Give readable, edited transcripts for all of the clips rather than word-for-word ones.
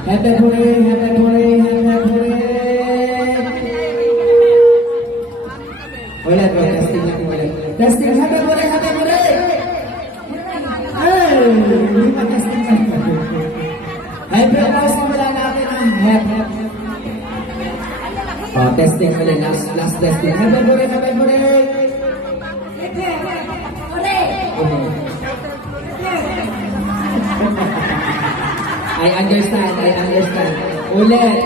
Happy birthday, happy birthday, happy birthday. Ulit, testing natin ulit. Testing, happy birthday, happy birthday. Ay, hindi pa testing natin. Happy birthday, simula natin ang happy. Oh, testing ulit, last testing. Happy birthday, happy birthday. I understand, I understand. Ulit.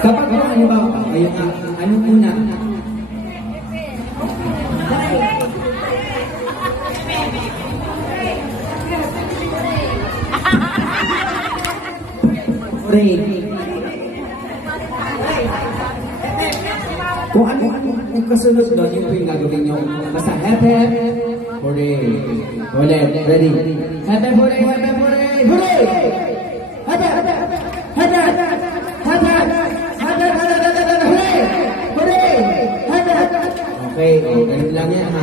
Kapag mo, ano ba? Ano muna? Pray. Kung ano yung kasunod doon, yun po yung gagawin nyo. Basta happy. Hooray! Ulit, ready? Happy hooray! Happy hooray! Hooray! Happy! Happy! Happy! Happy! Hooray! Hooray! Happy! Okay, ganun lang yan ha.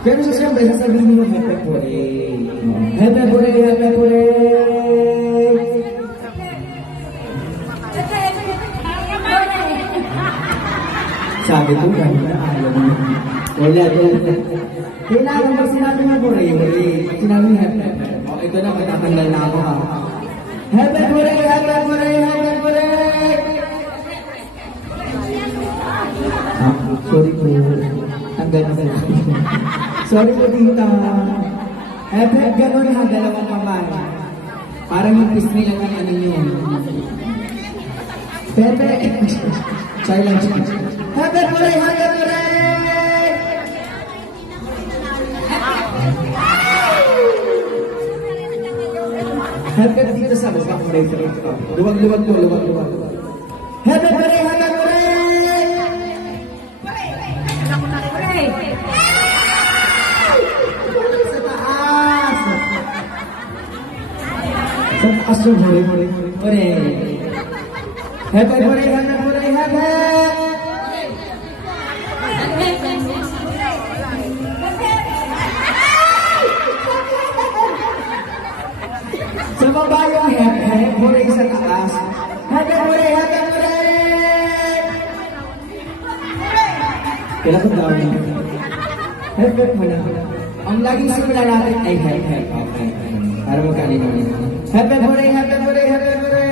Pero sa siyempre, sasabihin nyo happy hooray! Happy hooray! Happy hooray! Sabi ko, gano'n na alam mo. Ulit. Kailangan pag sinabi mo hooray, hooray. Pag sinabi mo happy. O, ito na, matatanggal na ako ha. Happy hooray, happy hooray, happy hooray! Sorry po. Tanggal na sila. Sorry po dito. Happy, gano'n ha, dalawang kamay. Parang yung pisngi lang ang ano yun. Pepe. Silence. Happy hooray, happy hooray! Happy dito sa baba, hooray, hooray. Luwag-luwag mo, luwag-luwag. Happy hooray, happy hooray! Hooray! Sa taas! Sa taas yung hooray, hooray, hooray. Happy hooray, happy hooray, happy! Sa baba yung happy, hooray sa taas. Happy hooray, happy hooray! Kailan ko daw yun? Happy mo na. Ang laging simula natin ay happy. Okay. Para magkalino nito. Happy hooray, happy hooray, happy hooray!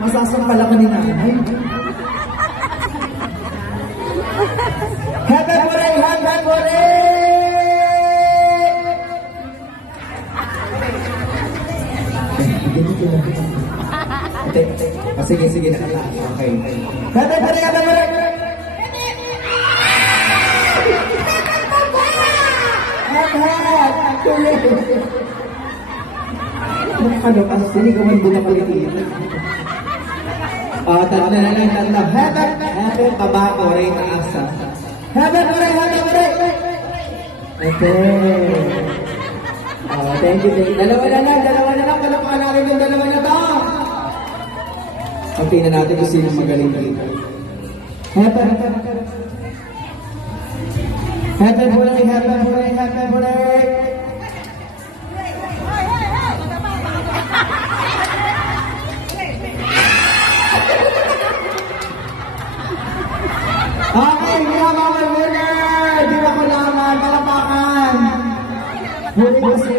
Masasampal ako ni nanay. Happy hooray, happy hooray! Sige, nakataas. Okay. Happy hooray, happy hooray! Ano kasi sinigawan din ako ulit. Tatlo na lang, tatlo. Happy, tabako, ray, taasa. Happy, hooray, happy, hooray! Okay. Thank you. Dalawa na lang. Palapaan natin yung dalawa na to. Tingnan natin kung sino magaling dito. Happy, hooray, happy, hooray, happy, hooray! Okay, mga winner! Di ba ko naman, palapakan! Huli ko sa